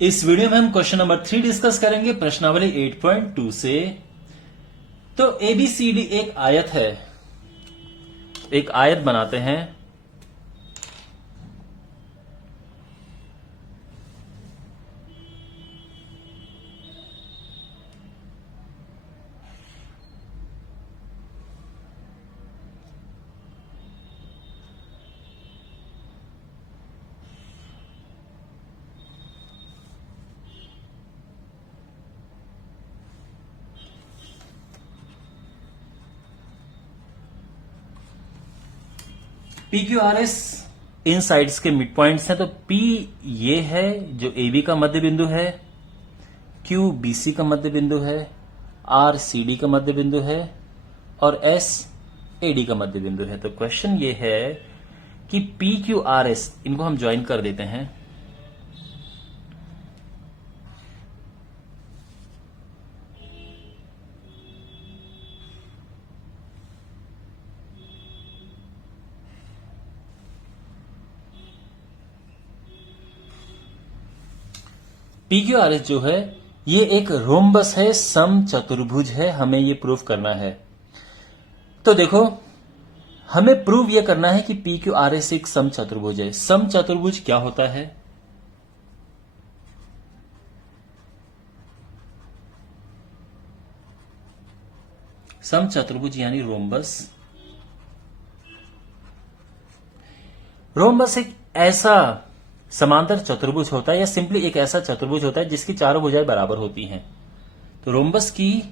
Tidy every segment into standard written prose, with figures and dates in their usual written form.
इस वीडियो में हम क्वेश्चन नंबर 3 डिस्कस करेंगे प्रश्नावली 8.2 से। तो एबीसीडी एक आयत है, एक आयत बनाते हैं। पी क्यू आर एस इन साइड्स के मिड पॉइंट्स हैं। तो पी ये है जो ए बी का मध्य बिंदु है, क्यू बी सी का मध्य बिंदु है, आर सी डी का मध्य बिंदु है और एस ए डी का मध्य बिंदु है। तो क्वेश्चन ये है कि पी क्यू आर एस इनको हम ज्वाइन कर देते हैं। पी क्यू आर एस जो है ये एक रोम्बस है, सम चतुर्भुज है। हमें ये प्रूव करना है। तो देखो, हमें प्रूव ये करना है कि पी क्यू आर एस एक सम चतुर्भुज है। सम चतुर्भुज क्या होता है? सम चतुर्भुज यानी रोम्बस। रोम्बस एक ऐसा समांतर चतुर्भुज होता है या सिंपली एक ऐसा चतुर्भुज होता है जिसकी चारों भुजाएं बराबर होती हैं। तो रोम्बस की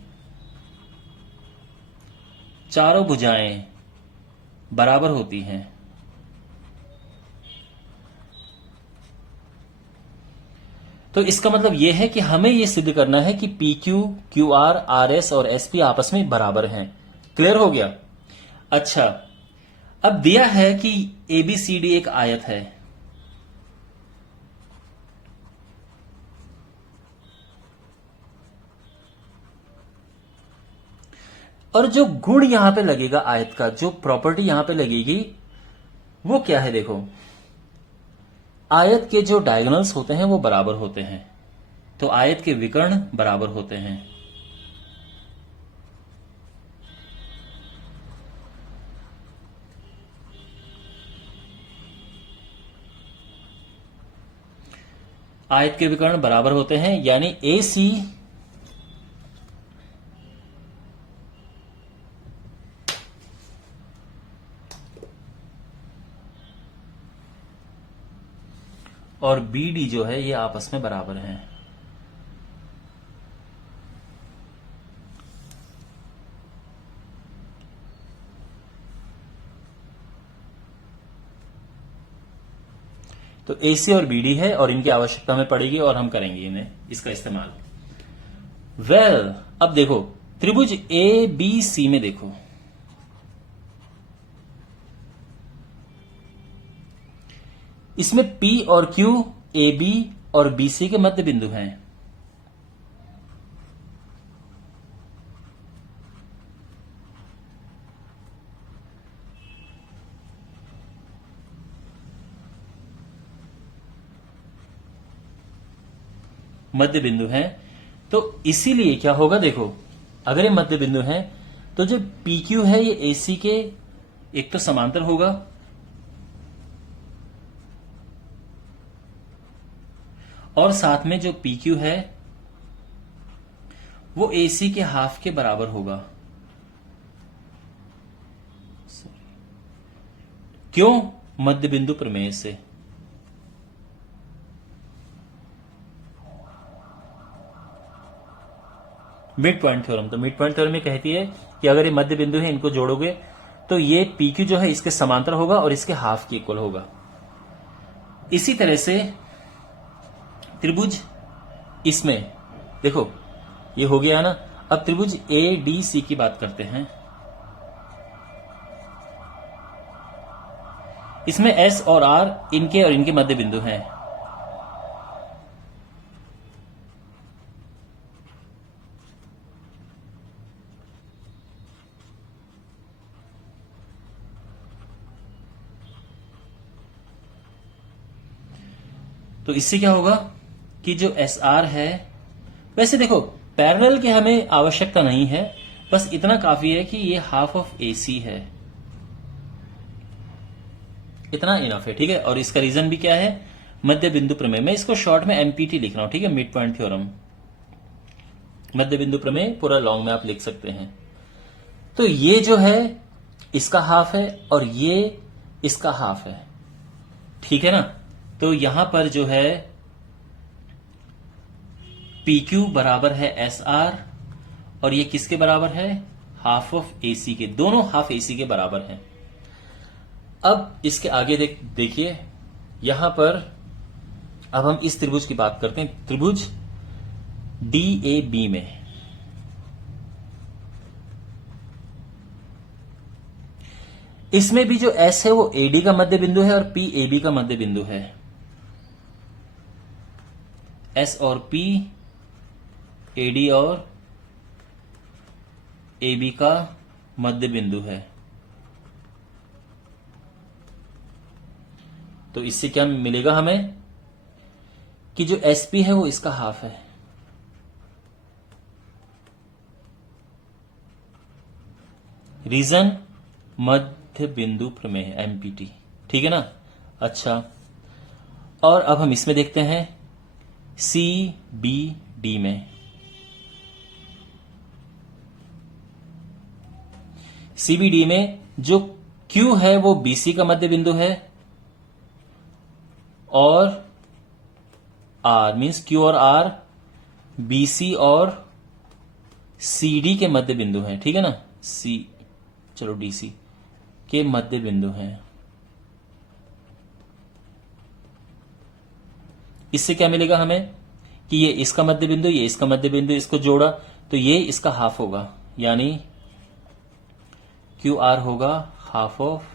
चारों भुजाएं बराबर होती हैं। तो इसका मतलब यह है कि हमें यह सिद्ध करना है कि P Q, Q R, R S और एस पी आपस में बराबर हैं। क्लियर हो गया? अच्छा, अब दिया है कि एबीसीडी एक आयत है। और जो गुण यहां पे लगेगा आयत का, जो प्रॉपर्टी यहां पे लगेगी वो क्या है? देखो, आयत के जो डायगोनल्स होते हैं वो बराबर होते हैं। तो आयत के विकर्ण बराबर होते हैं। आयत के विकर्ण बराबर होते हैं यानी ए सी और बी डी जो है ये आपस में बराबर हैं। तो AC और BD है और इनकी आवश्यकता हमें पड़ेगी और हम करेंगे इन्हें, इसका इस्तेमाल। अब देखो, त्रिभुज ABC में देखो, इसमें P और Q AB और BC के मध्य बिंदु हैं। मध्य बिंदु हैं। तो इसीलिए क्या होगा? देखो, अगर ये मध्य बिंदु हैं तो जो PQ है ये AC के एक तो समांतर होगा और साथ में जो PQ है वो AC के हाफ के बराबर होगा। क्यों? मध्य बिंदु प्रमेय से। Mid point theorem. तो मिड पॉइंट थ्योरम में कहती है कि अगर ये मध्य बिंदु है, इनको जोड़ोगे तो ये PQ जो है इसके समांतर होगा और इसके हाफ के इक्वल होगा। इसी तरह से त्रिभुज इसमें देखो, ये हो गया ना। अब त्रिभुज ADC की बात करते हैं। इसमें S और R इनके और इनके मध्य बिंदु हैं। तो इससे क्या होगा कि जो एस आर है, वैसे देखो पैरेलल की हमें आवश्यकता नहीं है, बस इतना काफी है कि ये हाफ ऑफ ए सी है, इतना इनफ है, ठीक है। और इसका रीजन भी क्या है, मध्य बिंदु प्रमेय। मैं इसको शॉर्ट में एमपीटी लिख रहा हूं, ठीक है, मिड पॉइंट थ्योरम। मध्य बिंदु प्रमेय पूरा लॉन्ग में आप लिख सकते हैं। तो ये जो है इसका हाफ है और ये इसका हाफ है, ठीक है ना। तो यहां पर जो है PQ बराबर है SR और ये किसके बराबर है, हाफ ऑफ AC के, दोनों हाफ AC के बराबर हैं। अब इसके आगे देखिए यहां पर अब हम इस त्रिभुज की बात करते हैं, त्रिभुज DAB में। इसमें भी जो S है वो AD का मध्य बिंदु है और P AB का मध्य बिंदु है। S और P AD और AB का मध्य बिंदु है। तो इससे क्या मिलेगा हमें कि जो SP है वो इसका हाफ है। रीजन मध्य बिंदु प्रमेय, MPT, ठीक है ना। अच्छा, और अब हम इसमें देखते हैं CBD में। CBD में जो Q है वो BC का मध्य बिंदु है और R मीन्स Q और R BC और CD के मध्य बिंदु है, ठीक है ना। चलो DC के मध्य बिंदु हैं। इससे क्या मिलेगा हमें कि ये इसका मध्य बिंदु, ये इसका मध्य बिंदु, इसको जोड़ा तो ये इसका हाफ होगा, यानी QR होगा हाफ ऑफ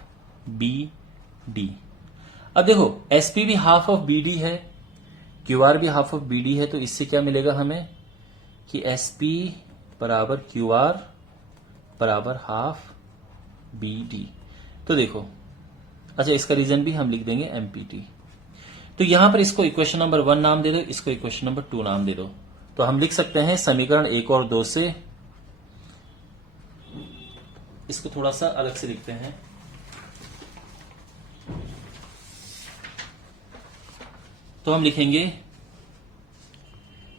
BD। अब देखो SP भी हाफ ऑफ BD है, QR भी हाफ ऑफ BD है, तो इससे क्या मिलेगा हमें कि SP बराबर QR बराबर हाफ BD। तो देखो, अच्छा इसका रीजन भी हम लिख देंगे MPT। तो यहां पर इसको इक्वेशन नंबर 1 नाम दे दो, इसको इक्वेशन नंबर 2 नाम दे दो। तो हम लिख सकते हैं समीकरण 1 और 2 से, इसको थोड़ा सा अलग से लिखते हैं। तो हम लिखेंगे,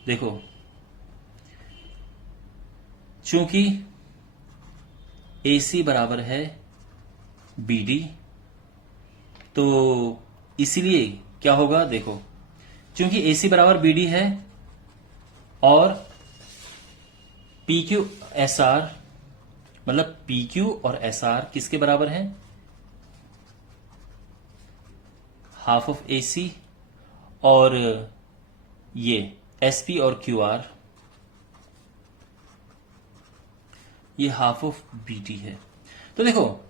देखो चूंकि AC बराबर है BD, तो इसीलिए क्या होगा, देखो चूंकि AC बराबर BD है और PQ SR, मतलब PQ और SR किसके बराबर हैं, हाफ ऑफ AC, और ये SP और QR ये हाफ ऑफ BD है। तो देखो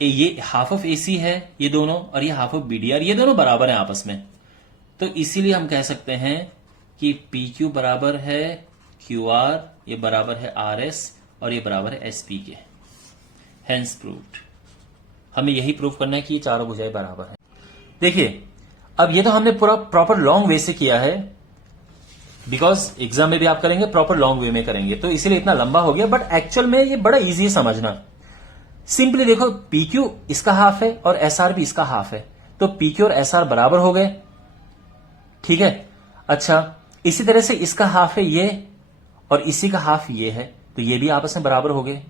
ये हाफ ऑफ AC है ये दोनों, और ये हाफ ऑफ BD, और ये दोनों बराबर हैं आपस में। तो इसीलिए हम कह सकते हैं कि PQ बराबर है QR, ये बराबर है RS, और ये बराबर है SP के। Hence proved. हमें यही प्रूव करना है कि ये चारों भुजाएं बराबर हैं। देखिए अब ये तो हमने पूरा प्रॉपर लॉन्ग वे से किया है, बिकॉज एग्जाम में भी आप करेंगे प्रॉपर लॉन्ग वे में करेंगे, तो इसलिए इतना लंबा हो गया, बट एक्चुअल में ये बड़ा इजी है समझना। सिंपली देखो PQ इसका हाफ है और SR भी इसका हाफ है, तो PQ और SR बराबर हो गए, ठीक है। अच्छा, इसी तरह से इसका हाफ है ये और इसी का हाफ ये है, तो ये भी आपस में बराबर हो गए,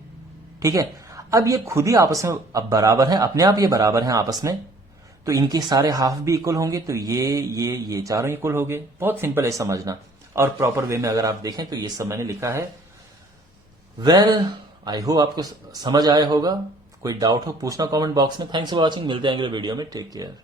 ठीक है। अब ये खुद ही आपस में अब बराबर है, अपने आप ये बराबर हैं आपस में, तो इनके सारे हाफ भी इक्वल होंगे, तो ये चारों इक्वल हो गए। बहुत सिंपल है समझना, और प्रॉपर वे में अगर आप देखें तो ये सब मैंने लिखा है। वेल आई होप आपको समझ आया होगा। कोई डाउट हो पूछना कमेंट बॉक्स में। थैंक्स फॉर वॉचिंग, मिलते हैं अगले वीडियो में। Take care.